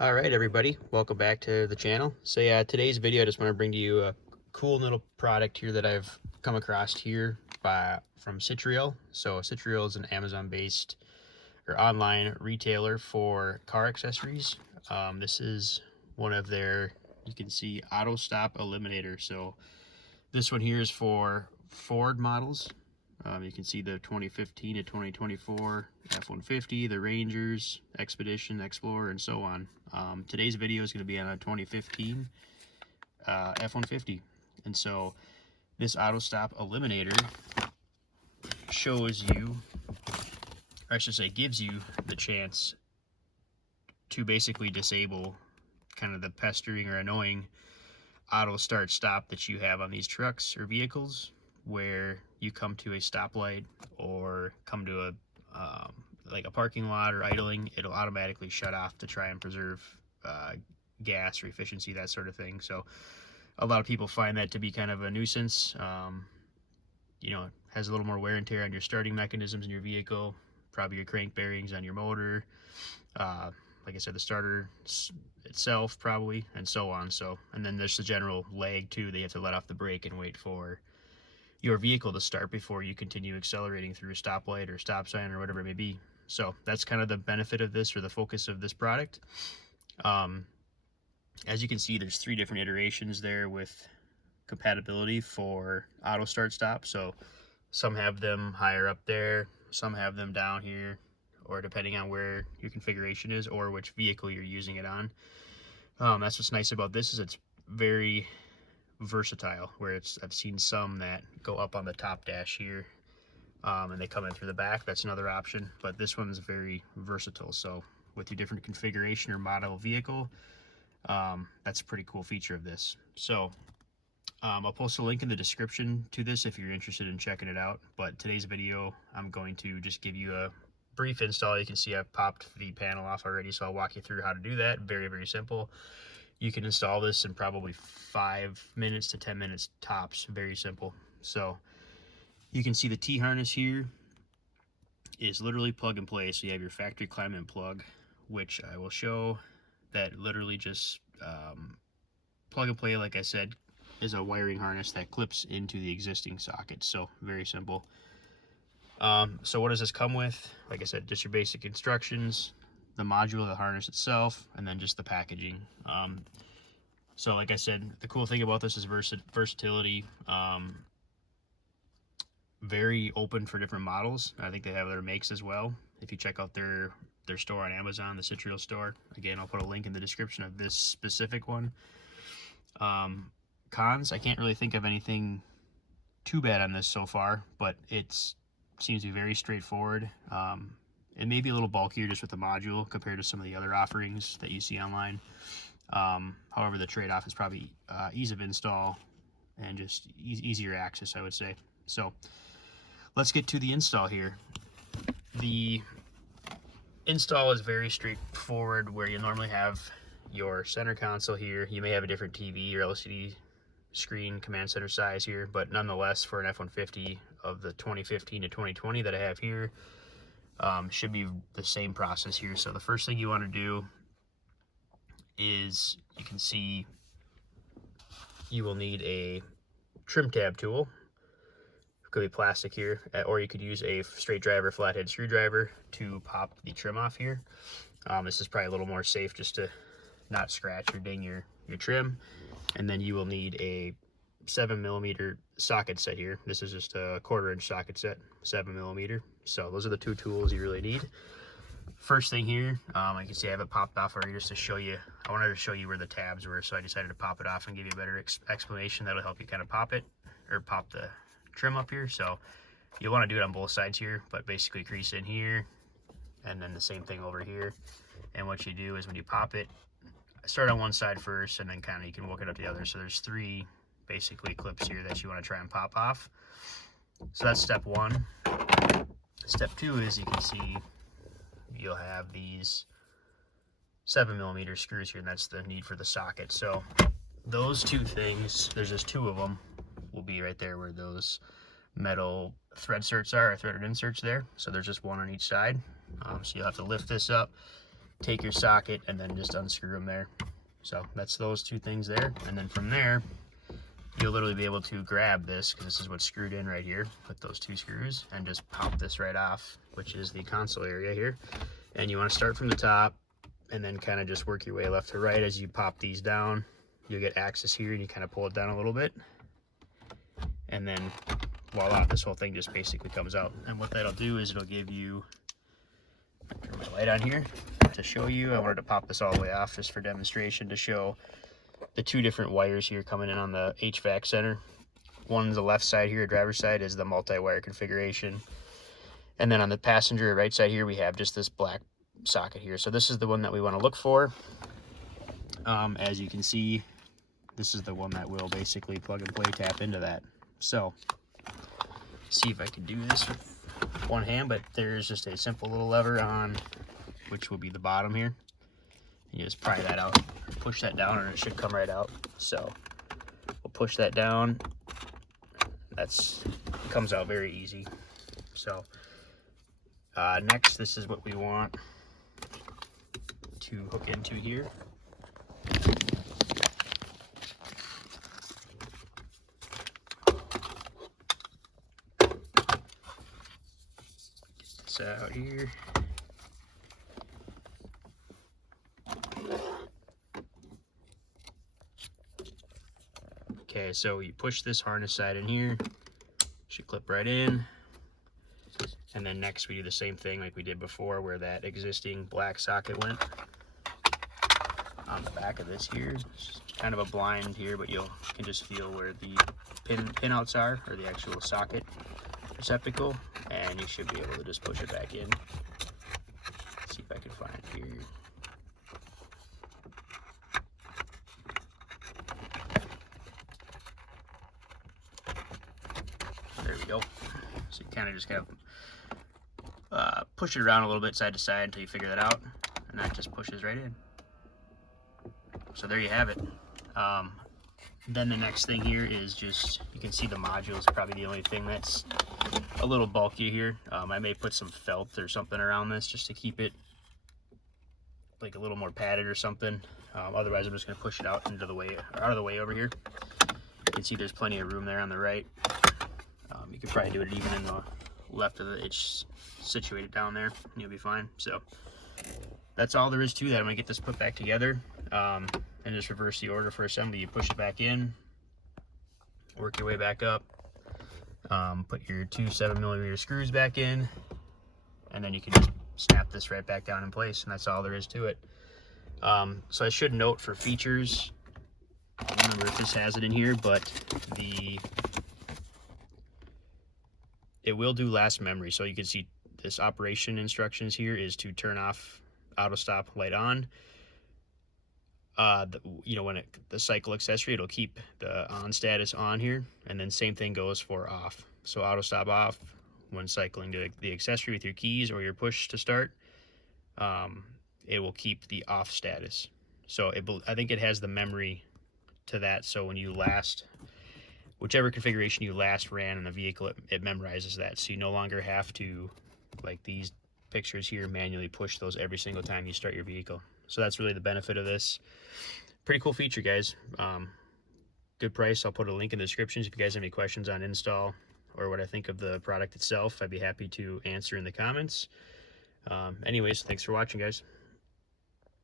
All right, everybody, welcome back to the channel. So yeah, today's video, I just want to bring to you a cool little product here that I've come across here from Citreal. So Citreal is an Amazon-based or online retailer for car accessories. This is one of their, you can see, auto stop eliminator. So this one here is for Ford models. You can see the 2015 to 2024 F150, the Rangers, Expedition, Explorer, and so on. Today's video is going to be on a 2015 F150. And so this auto stop eliminator shows you, or I should say gives you the chance to basically disable kind of the pestering or annoying auto start stop that you have on these trucks or vehicles, where you come to a stoplight or come to a like a parking lot or idling, it'll automatically shut off to try and preserve gas or efficiency, that sort of thing. So a lot of people find that to be kind of a nuisance. You know, it has a little more wear and tear on your starting mechanisms in your vehicle, probably your crank bearings on your motor, like I said, the starter itself probably, and so on. So, and then there's the general lag too. They have to let off the brake and wait for your vehicle to start before you continue accelerating through a stoplight or stop sign or whatever it may be. So that's kind of the benefit of this, or the focus of this product. As you can see, there's 3 different iterations there with compatibility for auto start stop. So some have them higher up there, some have them down here, or depending on where your configuration is or which vehicle you're using it on. That's what's nice about this, is it's very versatile, where I've seen some that go up on the top dash here, and they come in through the back. That's another option, but this one's very versatile. So with your different configuration or model vehicle, that's a pretty cool feature of this. So I'll post a link in the description to this if you're interested in checking it out. But today's video, I'm going to just give you a brief install. You can see I've popped the panel off already, so I'll walk you through how to do that. Very, very simple. You can install this in probably 5 minutes to 10 minutes tops. Very simple. So you can see the T-harness here is literally plug and play. So you have your factory climate plug, which I will show, that literally just plug and play, like I said, is a wiring harness that clips into the existing socket. So very simple. So what does this come with? Like I said, just your basic instructions, the module of the harness itself, and then just the packaging. So like I said, the cool thing about this is versatility. Very open for different models. I think they have other makes as well. If you check out their store on Amazon, the Citreal store, again, I'll put a link in the description of this specific one. Cons, I can't really think of anything too bad on this so far, but it seems to be very straightforward. It may be a little bulkier just with the module compared to some of the other offerings that you see online. However, the trade-off is probably ease of install and just easier access, I would say. So let's get to the install here. The install is very straightforward, where you normally have your center console here. You may have a different TV or LCD screen command center size here, but nonetheless, for an F-150 of the 2015 to 2020 that I have here, should be the same process here. So the first thing you want to do is, you can see you will need a trim tab tool. It could be plastic here, or you could use a straight driver flathead screwdriver to pop the trim off here. This is probably a little more safe, just to not scratch or ding your trim. And then you will need a 7mm socket set here. This is just a 1/4 inch socket set, 7mm. So those are the 2 tools you really need. First thing here, I can see I have it popped off already, just to show you. I wanted to show you where the tabs were, so I decided to pop it off and give you a better explanation. That'll help you kind of pop it, or pop the trim up here. So you'll want to do it on both sides here, but basically crease in here, and then the same thing over here. And what you do is, when you pop it, start on one side first, and then kind of you can work it up to the other. So there's 3 basically clips here that you want to try and pop off. So that's step 1. Step 2 is, you can see you'll have these 7mm screws here, and that's the need for the socket. So those 2 things, there's just 2 of them, will be right there where those metal thread inserts are, or threaded inserts there. So there's just 1 on each side. So you'll have to lift this up, take your socket and then just unscrew them there. So that's those two things there, and then from there you'll literally be able to grab this, because this is what's screwed in right here with those two screws, and just pop this right off, which is the console area here. And you want to start from the top and then kind of just work your way left to right. As you pop these down, you'll get access here, and you kind of pull it down a little bit, and then voila, this whole thing just basically comes out. And what that'll do is it'll give you, turn my light on here to show you. I wanted to pop this all the way off just for demonstration to show the two different wires here coming in on the HVAC center. One on the left side here, driver's side, is the multi-wire configuration. And then on the passenger right side here, we have just this black socket here. So this is the one that we want to look for. As you can see, this is the one that will basically plug and play tap into that. So see if I can do this with one hand, but there's just a simple little lever on, which will be the bottom here. And you just pry that out, push that down, and it should come right out. So we'll push that down. Comes out very easy. So next, this is what we want to hook into here. Get this out here. Okay, so you push this harness side in here, should clip right in. And then next we do the same thing like we did before, where that existing black socket went on the back of this here. It's kind of a blind here, but you can just feel where the pinouts are, or the actual socket receptacle, and you should be able to just push it back in. Let's see if I can find it here. There we go. So you kind of just have push it around a little bit side to side until you figure that out, and that just pushes right in. So there you have it. Then the next thing here is just, you can see the module is probably the only thing that's a little bulky here. I may put some felt or something around this just to keep it like a little more padded or something. Otherwise I'm just going to push it out out of the way over here. You can see there's plenty of room there on the right. You could probably do it even in the left of it. It's situated down there, and you'll be fine. So that's all there is to that. I'm gonna get this put back together, and just reverse the order for assembly. You push it back in, work your way back up, put your two 7mm screws back in, and then you can just snap this right back down in place, and that's all there is to it. So I should note for features, I don't remember if this has it in here, but it will do last memory. So you can see this operation instructions here is to turn off auto stop light on. When the cycle accessory, it'll keep the on status on here, and then same thing goes for off. So auto stop off when cycling to the accessory with your keys or your push to start. It will keep the off status. So I think it has the memory to that. So when you whichever configuration you last ran in the vehicle, it memorizes that. So you no longer have to, like these pictures here, manually push those every single time you start your vehicle. So that's really the benefit of this. Pretty cool feature, guys. Good price. I'll put a link in the descriptions if you guys have any questions on install or what I think of the product itself. I'd be happy to answer in the comments. Anyways, thanks for watching, guys.